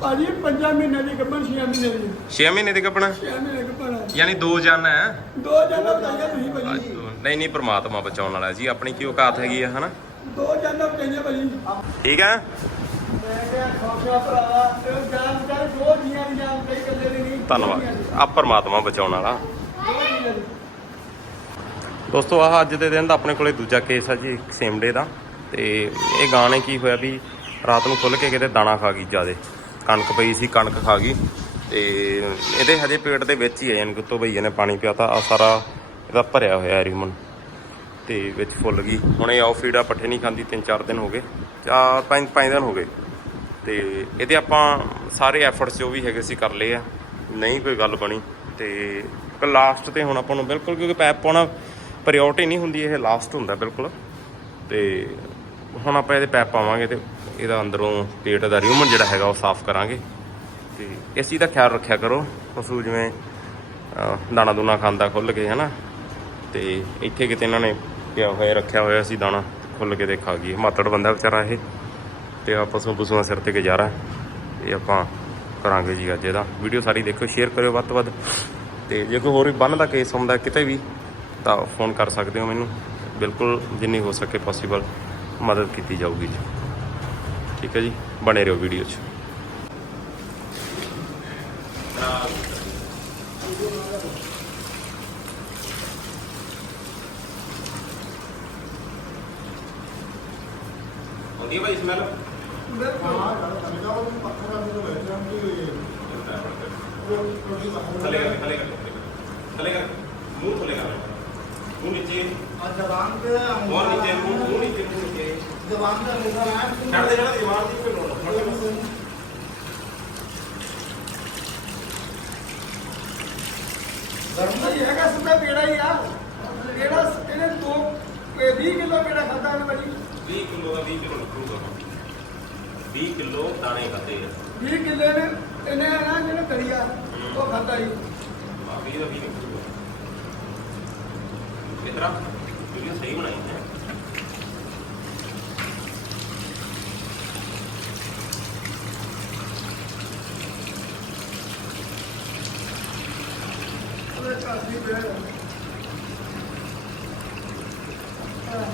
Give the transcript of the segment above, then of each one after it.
ਭਾਜੀ ਪੰਜਾਂ ਮਹੀਨੇ ਦੀ ਗੱਭਣ ਛੇ ਮਹੀਨੇ ਦੀ। 6 ਮਹੀਨੇ ਦੇ ਕੱਪਣਾ ਛੇ ਮਹੀਨੇ ਗੱਭਣ ਆ ਯਾਨੀ ਦੋ ਜਾਨ ਹੈ? ਦੋ ਜਾਨਾਂ ਬਚਾਈਆਂ ਤੁਸੀਂ ਭਾਜੀ। ਨਹੀਂ ਨਹੀਂ ਪ੍ਰਮਾਤਮਾ ਬਚਾਉਣ ਵਾਲਾ ਜੀ। ਆਪਣੀ ਕੀ ਔਕਾਤ ਹੈਗੀ ਆ ਹਨਾ? ਦੋ ਜਾਨਾਂ ਬਚਾਈਆਂ ਭਾਜੀ। ਠੀਕ ਹੈ? ਮੈਂ ਕਿਹਾ ਖੋਖਾ ਭਰਾਵਾ ਤੇ ਜਾਨ ਕਰ ਦੋ ਜੀਆਂ ਦੀ ਜਾਨ ਕਈ ਕੱਲੇ ਦੀ ਨਹੀਂ। ਧੰਨਵਾਦ। ਆ ਪ੍ਰਮਾਤਮਾ ਬਚਾਉਣ ਵਾਲਾ। ਦੋ ਜੀਆਂ ਦੀ। ਦੋਸਤੋ ਆਹ ਅੱਜ ਦੇ ਦਿਨ ਦਾ ਆਪਣੇ ਕੋਲੇ ਦੂਜਾ ਕੇਸ ਆ ਜੀ ਸੇਮ ਡੇ ਦਾ। ਤੇ ਇਹ ਗਾਂ ਨੇ ਕੀ ਹੋਇਆ ਵੀ ਰਾਤ ਨੂੰ ਖੁੱਲ ਕੇ ਕਿਤੇ ਦਾਣਾ ਖਾ ਗਈ ਜਿਆਦੇ। ਕਣਕ ਪਈ ਸੀ, ਕਣਕ ਖਾ ਗਈ। ਤੇ ਇਹਦੇ ਹਜੇ ਪੇਟ ਦੇ ਵਿੱਚ ਹੀ ਹੈ ਯਾਨੀ ਕਿ ਉੱਤੋਂ ਭਈਏ ਨੇ ਪਾਣੀ ਪਿਆਤਾ ਆ ਸਾਰਾ ਇਹਦਾ ਭਰਿਆ ਹੋਇਆ ਰਿਮਨ। ਤੇ ਵਿੱਚ ਫੁੱਲ ਗਈ। ਹੁਣ ਇਹ ਆਉ ਫੀਡ ਆ, ਪੱਠੇ ਨਹੀਂ ਖਾਂਦੀ 3-4 ਦਿਨ ਹੋ ਗਏ। ਚਾਰ, ਪੰਜ ਪੰਜ ਦਿਨ ਹੋ ਗਏ। ਤੇ ਇਹਦੇ ਆਪਾਂ ਸਾਰੇ ਐਫਰਟਸ ਜੋ ਵੀ ਹੈਗੇ ਸੀ ਕਰ ਲਏ ਆ। ਨਹੀਂ ਕੋਈ ਗੱਲ ਬਣੀ। ਤੇ ਲਾਸਟ ਤੇ ਹੁਣ ਆਪਾਂ ਨੂੰ ਬਿਲਕੁਲ ਕਿਉਂਕਿ ਪੈਪ ਪਾਉਣਾ ਪ੍ਰਾਇੋਰਟੀ ਨਹੀਂ ਹੁੰਦੀ, ਇਹ ਲਾਸਟ ਹੁੰਦਾ ਬਿਲਕੁਲ। ਤੇ ਹੁਣ ਆਪਾਂ ਇਹਦੇ ਪੈਪ ਪਾਵਾਂਗੇ ਤੇ ਇਹਦਾ ਅੰਦਰੋਂ ਪੇਟ ਦਾ ਰਿਊਮਨ ਜਿਹੜਾ ਹੈਗਾ ਉਹ ਸਾਫ਼ ਕਰਾਂਗੇ। ਤੇ ਇਸ ਚੀਜ਼ ਦਾ ਖਿਆਲ ਰੱਖਿਆ ਕਰੋ। ਪਸ਼ੂ ਜਿਵੇਂ ਦਾਣਾ ਦੂਣਾ ਖਾਂਦਾ ਖੁੱਲ ਕੇ, ਹਨਾ? ਤੇ ਇੱਥੇ ਕਿਤੇ ਇਹਨਾਂ ਨੇ ਪਿਆ ਹੋਇਆ, ਰੱਖਿਆ ਹੋਇਆ ਸੀ ਦਾਣਾ, ਖੁੱਲ ਕੇ ਦੇਖਾ ਗਈ। ਮਾਤੜ ਬੰਦਾ ਵਿਚਾਰਾ ਇਹ। ਤੇ ਆਪਸ ਨੂੰ ਪਸ਼ੂਆਂ ਸਿਰ ਤੇ ਗੁਜ਼ਾਰਾ। ਇਹ ਆਪਾਂ ਕਰਾਂਗੇ ਜੀ ਅੱਜ ਇਹਦਾ। ਵੀਡੀਓ ਸਾਰੀ ਦੇਖਿਓ ਸ਼ੇਅਰ ਕਰਿਓ ਵੱਧ ਤੋਂ ਵੱਧ। ਤੇ ਜੇ ਕੋਈ ਹੋਰ ਵੀ ਬੰਨ ਦਾ ਕੇਸ ਹੁੰਦਾ ਕਿਤੇ ਵੀ, ਤਾਂ ਫੋਨ ਕਰ ਸਕਦੇ ਹੋ ਮੈਨੂੰ। ਬਿਲਕੁਲ ਜਿੰਨੀ ਹੋ ਸਕੇ ਪੋਸੀਬਲ ਮਦਦ ਕੀਤੀ ਜਾਊਗੀ ਜੀ। ਠੀਕ ਹੈ ਜੀ ਬਣੇ ਰਹੋ ਵੀਡੀਓ 'ਚ। ਆਉਂਦੀ ਹੈ ਭਾਈ ਸਮੈਲ ਥੱਲੇ ਕਰ ਥੱਲੇ ਕਰ ਥੱਲੇ ਕਰ। ਮੂੰਹ ਥੱਲੇ ਕਰ। ਮੂੰਹ ਨੀਚੇ। ਮੂੰਹ ਨੀਚੇ ਮੂੰਹ ਮੂੰਹ ਨੀਚੇ। ਮੂੰਹ ਨੀਚੇ ਛੱਡ ਦੇ ਜਿਹੜਾ ਦੀਵਾਰ ਦੀ ਕੋਈ ਲੋੜ। ਦਾ ਹੀ ਹੈਗਾ ਸਿੱਧਾ ਪੇੜਾ ਹੀ ਆ। ਜਿਹੜਾ ਇਹਨੇ ਦੋ 20 ਕਿਲੋ ਪੇੜਾ ਖਾਦਾ ਨੇ ਭਾਜੀ। 20 ਕਿਲੋ ਦਾ 20 ਕਿਲੋ ਲੱਗੂਗਾ। 20 ਕਿਲੋ ਦਾਣੇ ਖਾਦੇ ਆ। 20 ਕਿੱਲੇ ਨੇ ਇਹਨੇ ਨਾ ਜਿਹੜਾ ਕਰੀਆ ਉਹ ਖਾਦਾ ਹੀ ਆ 20 ਦਾ 20 ਨਿਕਲੂਗਾ ਇਤਰਾ ਵੀਡੀਓ ਸਹੀ ਬਣਾਈ। ਹੈ ਉਹਦੇ ਘਰ ਦੀ ਪੇੜ ਆ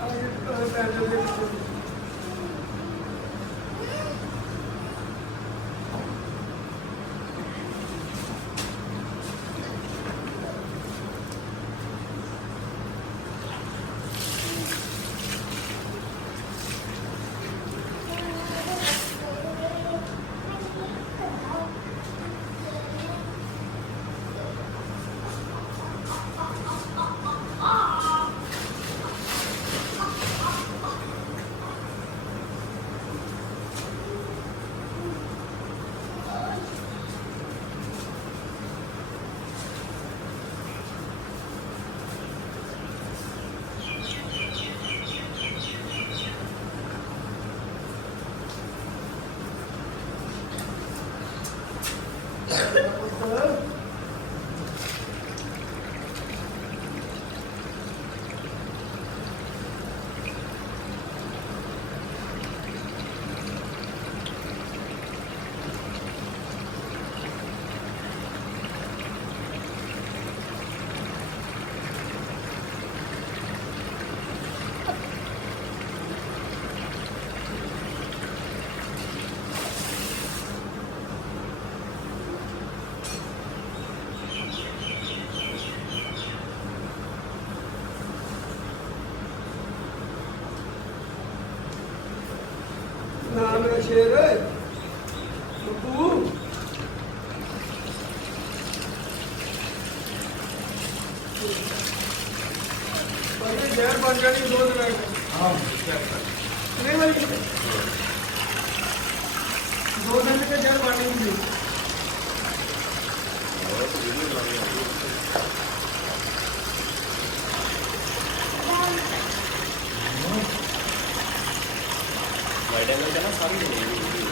ਆ ਇਹ ਤਾਂ ਪੈਰ ਦੇ ਵਿੱਚ ਨਾਮ ਹੈ ਸ਼ੇਰ ਬੱਬੂ ਬੰਦੇ ਜ਼ਹਿਰ ਬਣ ਜਾਣੀ ਦੋ ਦਿਨਾਂ ਤੱਕ ਹਾਂ ਨਹੀਂ ਵਾਲੀ ਦੋ ਦਿਨ ਤੱਕ ਜ਼ਹਿਰ ਬਣ ਜਾਣੀ ਵਾਈਟ ਐਂਗਲ ਦਾ ਨਾ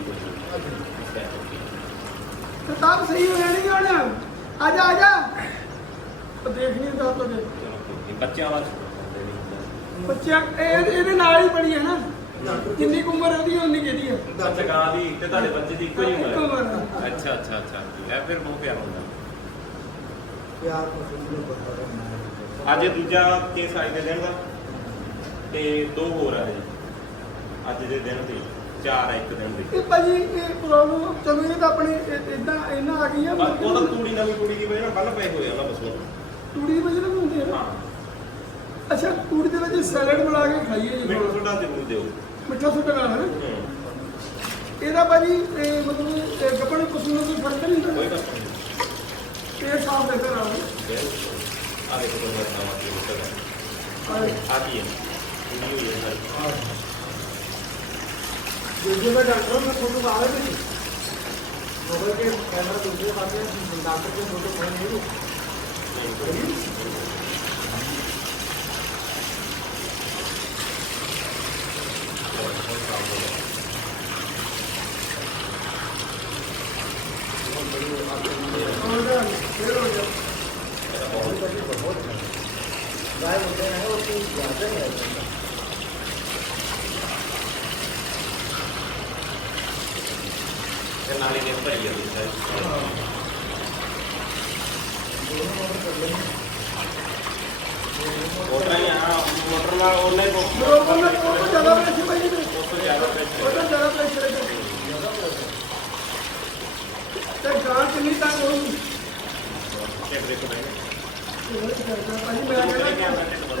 ਤਾਂ ਸਹੀ ਹੋ ਜਾਣੀ ਹੁਣ? ਆ ਜਾ ਆ ਜਾ। ਉਹ ਨਾਲ ਹੀ ਬਣੀ ਹੈ ਨਾ। ਕਿੰਨੀ ਕੁ ਉਮਰ ਉਹਦੀ ਉਨੀ ਕਿਹਦੀ ਹੈ ਚਕਾ ਦੀ ਤੇ ਤੁਹਾਡੇ ਬੱਚੇ ਦੀ ਇੱਕੋ ਹੀ ਉਮਰ ਹੈ। ਅੱਛਾ ਅੱਛਾ ਅੱਛਾ। ਲੈ ਫਿਰ ਬਹੁਤ ਪਿਆਰ ਹੁੰਦਾ। ਪਿਆਰ ਪਸੰਦ ਨੂੰ ਪਤਾ ਕਰਨਾ ਅੱਜ ਦੂਜਾ ਕੇਸ ਅੱਜ ਦੇ ਦਿਨ ਦਾ ਤੇ ਦੋ ਹੋਰ ਆ ਜੀ ਅੱਜ ਦੇ ਦਿਨ ਦੇ। ਚਾਰ ਆ ਇੱਕ ਦਿਨ ਦੇ। ਇਹ ਭਾਜੀ ਇਹ ਪ੍ਰੋਬਲਮ ਚਲੋ ਇਹ ਤਾਂ ਆਪਣੇ ਇਦਾਂ ਇਹਨਾਂ ਆ ਗਈਆਂ ਬਸ ਉਹ ਤਾਂ ਤੂੜੀ ਨਵੀਂ ਤੂੜੀ ਦੀ ਵਜ੍ਹਾ ਨਾਲ ਬੰਨ ਪਏ ਹੋਏ ਆ ਉਹਨਾਂ ਬਸ ਉਹ। ਤੂੜੀ ਦੀ ਵਜ੍ਹਾ ਨਾਲ ਹੁੰਦੀ ਹਾਂ। ਅੱਛਾ ਤੂੜੀ ਦੇ ਵਿੱਚ ਸੈਲਡ ਬਣਾ ਕੇ ਖਾਈਏ ਜੀ। ਮੈਨੂੰ ਥੋੜਾ ਜ਼ਰੂਰ ਦਿਓ। ਮਿੱਠਾ ਸੁੱਟਾ ਨਾਲ ਹੈ। ਇਹਦਾ ਭਾਜੀ ਇਹ ਮਤਲਬ ਇਹ ਗੱਪਣ ਪਸ਼ੂ ਨੂੰ ਕੋਈ ਫ਼ਰਕ ਨਹੀਂ ਕੋਈ ਗੱਲ ਨਹੀਂ। ਇਹ ਸਾਫ਼ ਦੇ ਘਰ ਨਾਲ ਆ ਦੇਖੋ ਤੁਹਾਨੂੰ ਨਵਾਂ ਕੀ ਹੁੰਦਾ ਆ ਆ ਕੀ ਹੈ? ਵੀਡੀਓ ਹੀ ਹੈ ਜੇ ਮੈਂ ਡਾਕਟਰ ਨੂੰ ਫੋਟੋ ਆਵੇ ਵੀ ਨਹੀਂ ਮੋਬਾਈਲ ਕੇ ਕੈਮਰਾ ਦੂਸਰੇ ਪਾਸੇ ਡਾਕਟਰ ਕੇ ਫੋਟੋ ਫੋਨ ਨਹੀਂ ਲੋ Vai, não tem nada, eu tenho que fazer, né? ਵਾਲੀ ਨੇ ਭਰੀ ਜਾਂਦੀ ਹੈ ਮੋਟਰ ਹੀ ਆ ਮੋਟਰ ਨਾਲ ਉਹਨੇ ਬਹੁਤ ਜ਼ਿਆਦਾ ਪ੍ਰੈਸ਼ਰ ਪਈ ਜੀ। ਬਹੁਤ ਜ਼ਿਆਦਾ ਪ੍ਰੈਸ਼ਰ ਬਹੁਤ ਜ਼ਿਆਦਾ ਪ੍ਰੈਸ਼ਰ ਹੈ। ਤੇ ਗਾਂ ਕਿੰਨੀ ਤਾਂ ਹੋਊ ਕਿਹਦੇ ਕੋਲ ਹੈ ਭਾਜੀ ਮੈਂ ਕਹਿੰਦਾ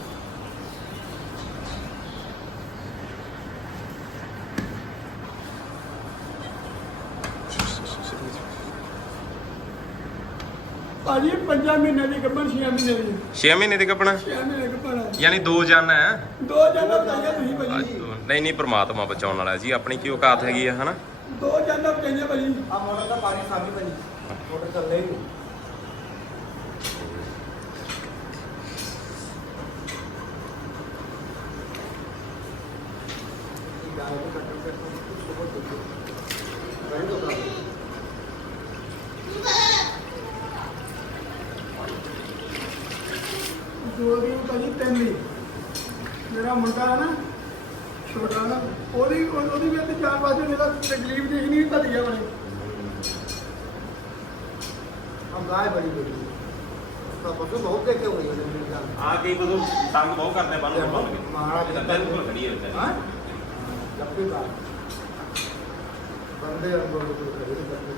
ਭਾਜੀ 5 ਮਹੀਨੇ ਦੀ ਗੱਭਣ 6 ਮਹੀਨੇ ਦੀ। 6 ਮਹੀਨੇ ਦੀ ਕੱਪਣਾ ਯਾਨੀ ਦੋ ਜਾਨਾਂ ਹੈ ਦੋ ਜਾਨਾਂ ਬਚਾਈਆਂ ਤੁਸੀਂ ਭਾਜੀ। ਨਹੀਂ ਨਹੀਂ ਪ੍ਰਮਾਤਮਾ ਬਚਾਉਣ ਵਾਲਾ ਜੀ। ਆਪਣੀ ਕੀ ਔਕਾਤ ਹੈਗੀ ਆ ਹਨਾ? ਦੋ ਜਾਨਾਂ ਬਚਾਈਆਂ ਭਾਜੀ। ਆ ਮੋਟਰ ਦਾ ਪਾਣੀ ਸਾਫੀ ਬਣੀ ਮੋਟਰ ਚੱਲੇ ਹੀ ਹੈ। ਭਾਜੀ ਤਿੰਨ ਹੀ। ਮੇਰਾ ਮੁੰਡਾ ਹੈ ਨਾ ਛੋਟਾ ਨਾ ਉਹਦੀ ਉਹਦੀ ਵੀ ਤੇ ਜਾਨ ਵਾਸਤੇ ਮੇਰਾ ਤਕਲੀਫ ਜਿਹੀ ਨਹੀਂ ਤਾਂ ਦਿਆ ਬਣੇ ਹਮ ਰਾਏ ਬੜੀ ਬੜੀ ਤਾਂ ਬਸ ਬਹੁਤ ਕੇ ਹੋਈ ਉਹਨੇ ਮੇਰੀ ਗੱਲ। ਆ ਕੇ ਬਦੋਂ ਤੰਗ ਬਹੁਤ ਕਰਦੇ ਬੰਨ ਨੂੰ ਬੰਨ ਕੇ। ਮਹਾਰਾਜ ਦਾ ਬਿਲਕੁਲ ਖੜੀ ਹੈ ਹਾਂ? ਜੱਪੇ ਦਾ ਬੰਦੇ ਅੰਦਰ ਤੋਂ ਖੜੇ ਕਰਦੇ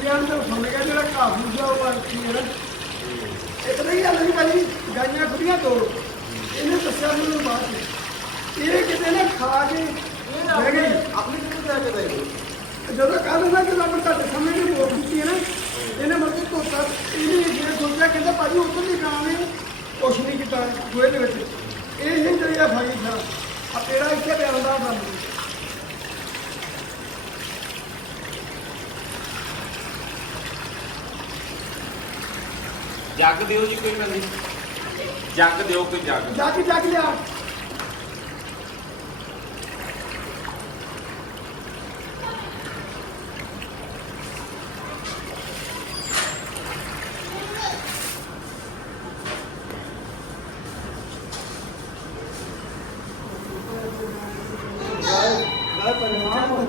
ਜਾਨ ਤਾਂ ਸੁਣ ਗਿਆ ਜਿਹੜਾ ਕਾਬੂ ਜਾ ਉਹ ਆਖੀ ਹੈ? ਇੱਕ ਇਹ ਗੱਲ ਨਹੀਂ ਭਾਜੀ ਗਾਈਆਂ ਖੁੱਡੀਆਂ ਦੋ ਇਹਨੇ ਦੱਸਿਆ ਮੈਨੂੰ ਬਾਅਦ ਚ ਇਹ ਕਿਤੇ ਨਾ ਖਾ ਕੇ ਗਈ ਆਪਣੀ ਕਿੱਥੇ ਜਾ ਕੇ ਦੇਈ ਜਦੋਂ ਕੱਲ ਨਾ ਜਦੋਂ ਆਪਾਂ ਤੁਹਾਡੇ ਸਾਹਮਣੇ ਜਿਹੜੀ ਵੋਟ ਦਿੱਤੀ ਹੈ ਨਾ ਇਹਨੇ ਮਤਲਬ ਧੋਤਾ ਇਹਨੇ ਜਿਹੜਾ ਸੋਚਿਆ ਕਹਿੰਦਾ ਭਾਜੀ ਉੱਧਰ ਦੀ ਗਾਂ ਨੇ ਕੁਛ ਨਹੀਂ ਕੀਤਾ ਗੋਏ ਦੇ ਵਿੱਚ ਇਹ ਹੀ ਜਿਹੜੀ ਆ ਫਾਈ ਥਾ ਆ ਤੇਰਾ ਇੱਥੇ ਪਿਆਰ ਦਾ ਕੰਮ ਜੱਗ ਦਿਓ ਜੀ ਕੋਈ ਗੱਲ ਜੱਗ ਦਿਓ ਕੋਈ ਜੱਗ। ਜੱਗ ਜੱਗ ਲਿਆ। ਗਾਇ ਪਰਿਵਾਰ ਨੂੰ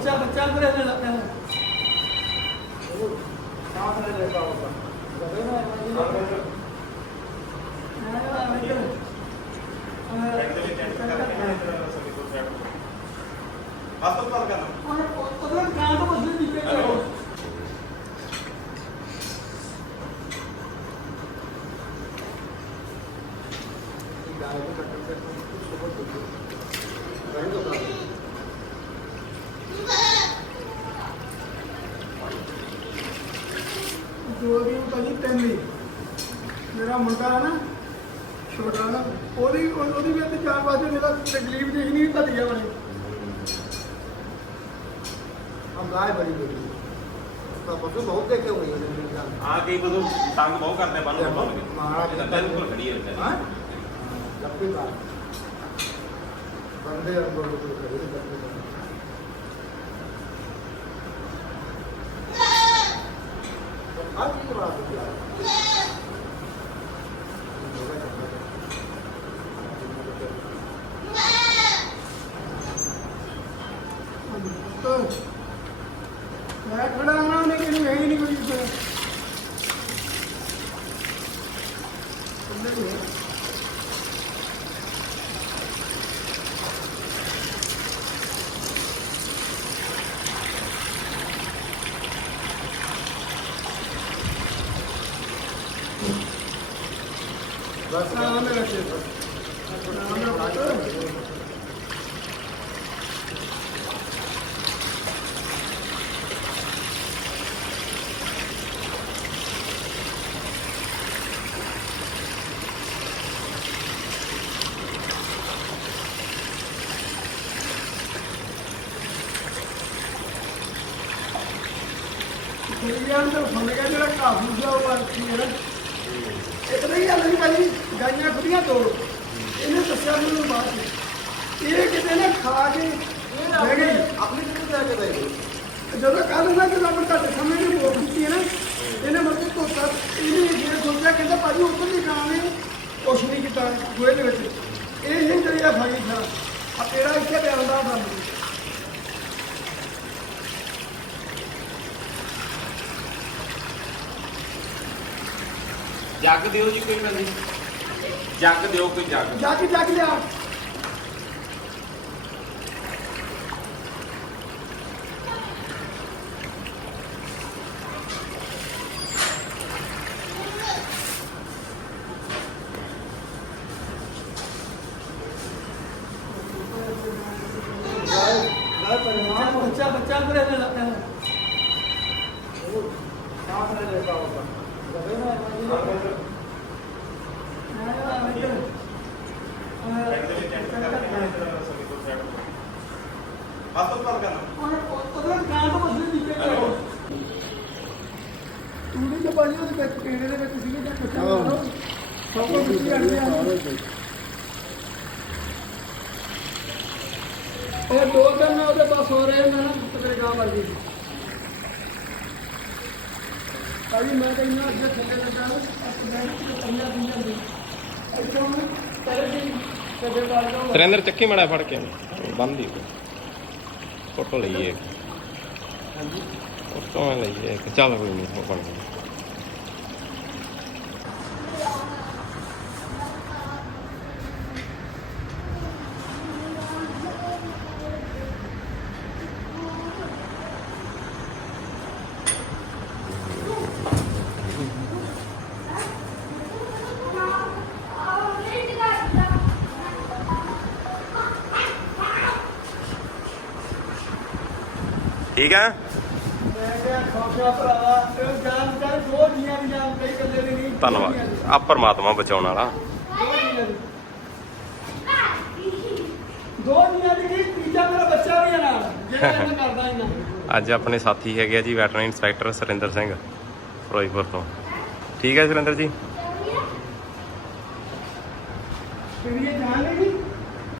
ਵਜੇ ਤਾਂ ਪਰਸੋਂ ਬਹੁਤ ਦੇਖ ਕੇ ਹੋਈ ਜਿਹੜੀ ਗੱਲ ਆ ਕਈ ਬਦੋਂ ਤੰਗ ਬਹੁਤ ਕਰਦੇ ਆ ਬਾਹਰੋਂ ਲੋਕ ਮਹਾਰਾਜ ਬਿਲਕੁਲ ਖੜੀ ਹੈ ਵਿਚਾਰੀ। ਹਾਂ ਜੱਪੀ ਦਾ ਬੰਦੇ ਅੰਦਰ ਉਹ ਕਰੇ ਜੱਪੀ ਦਾ ਮੈਂ ਖੜਾ ਨਾ ਉਹਨੇ ਕਿਹਨੂੰ ਹੈ ਨਹੀਂ ਕੋਈ ਪੱਟੀਆਂ ਤੋੜ। ਇਹਨੇ ਦੱਸਿਆ ਮੈਨੂੰ ਬਾਅਦ ਵਿੱਚ। ਇਹ ਕਿਤੇ ਨਾ ਖਾ ਕੇ ਬਹਿ ਗਈ ਆਪਣੀ ਕਿੱਥੇ ਕੇ ਦੇ ਜਦੋਂ ਕੱਲ ਨਾ ਕਿ ਰੱਬ ਤੁਹਾਡੇ ਸਾਹਮਣੇ ਨੇ ਬੋਲ ਨਾ ਇਹਨੇ ਮਤਲਬ ਧੋਤਾ। ਇਹਨੇ ਜੇ ਸੋਚਿਆ ਕਹਿੰਦਾ ਭਾਜੀ ਉੱਪਰ ਦੀ ਗਾਣੇ ਕੁਛ ਨਹੀਂ ਕੀਤਾ ਗੋਹੇ ਦੇ ਵਿੱਚ। ਇਹ ਹੀ ਤੇਰਾ ਫਾਈ ਖਾ ਆ ਤੇਰਾ ਇੱਥੇ ਬਿਆਨ ਦਾ ਬੰਦ ਜੱਗ ਦਿਓ ਜੀ ਕੋਈ ਗੱਲ ਨਹੀਂ। ਜੱਗ ਦਿਓ ਕੋਈ ਜੱਗ। ਜੱਗ ਜੱਗ ਲਿਆ ਹਸਪਤਾਲ ਕਰਨਾ। ਤੂੜੀ ਦੇ ਪਾਣੀ ਉਹਦੇ ਵਿੱਚ ਕੀੜੇ ਦੇ ਵਿੱਚ ਸੀਗੇ ਜਾਂ ਕੁਛ ਨਾ ਸਭ ਕੁਝ ਵਿੱਚ ਅੜ ਗਿਆ ਇਹ ਦੋ ਦਿਨ ਮੈਂ ਉਹਦੇ ਪਾਸ ਹੋ ਰਹੇ ਮੈਂ ਨਾ ਤੇਰੇ ਗਾਂ ਵਰ ਗਈ ਅਜੀ ਮੈਂ ਤਾਂ ਇਹਨਾਂ ਅੱਗੇ ਥੱਲੇ ਲੱਗਾ ਨਾ ਆਪਣੇ ਚ ਪੰਜਾਂ ਪੰਜਾਂ ਦੀ ਇੱਥੋਂ ਤੇਰੇ ਦੀ ਕਦੇ ਬਾਅਦ ਦਾ ਸੁਰਿੰਦਰ ਚੱਕੀ ਮੜਾ ਫੜ ਕੇ। ਬੰਦ ਹੀ ਫੋਟੋ ਲਈਏ ਫੋਟੋ ਮੈਂ ਲਈਏ ਇੱਕ। ਚੱਲ ਕੋਈ ਨਹੀਂ ਠੀਕ ਨਹੀਂ ਧੰਨਵਾਦ। ਆ ਪਰਮਾਤਮਾ ਬਚਾਉਣ ਵਾਲਾ। ਦੋ ਜੀਆਂ ਦੀ ਨਹੀਂ ਤੀਜਾ ਮੇਰਾ ਬੱਚਾ ਵੀ ਹੈ ਨਾਲ ਜਿਹੜਾ ਮੈਂ ਕਰਦਾ ਇਹਨਾਂ ਅੱਜ ਆਪਣੇ ਸਾਥੀ ਹੈਗੇ ਆ ਜੀ ਵੈਟਰਨਰੀ ਇੰਸਪੈਕਟਰ ਸੁਰਿੰਦਰ ਸਿੰਘ, ਫਿਰੋਜ਼ਪੁਰ ਤੋਂ। ਠੀਕ ਹੈ ਸੁਰਿੰਦਰ ਜੀ?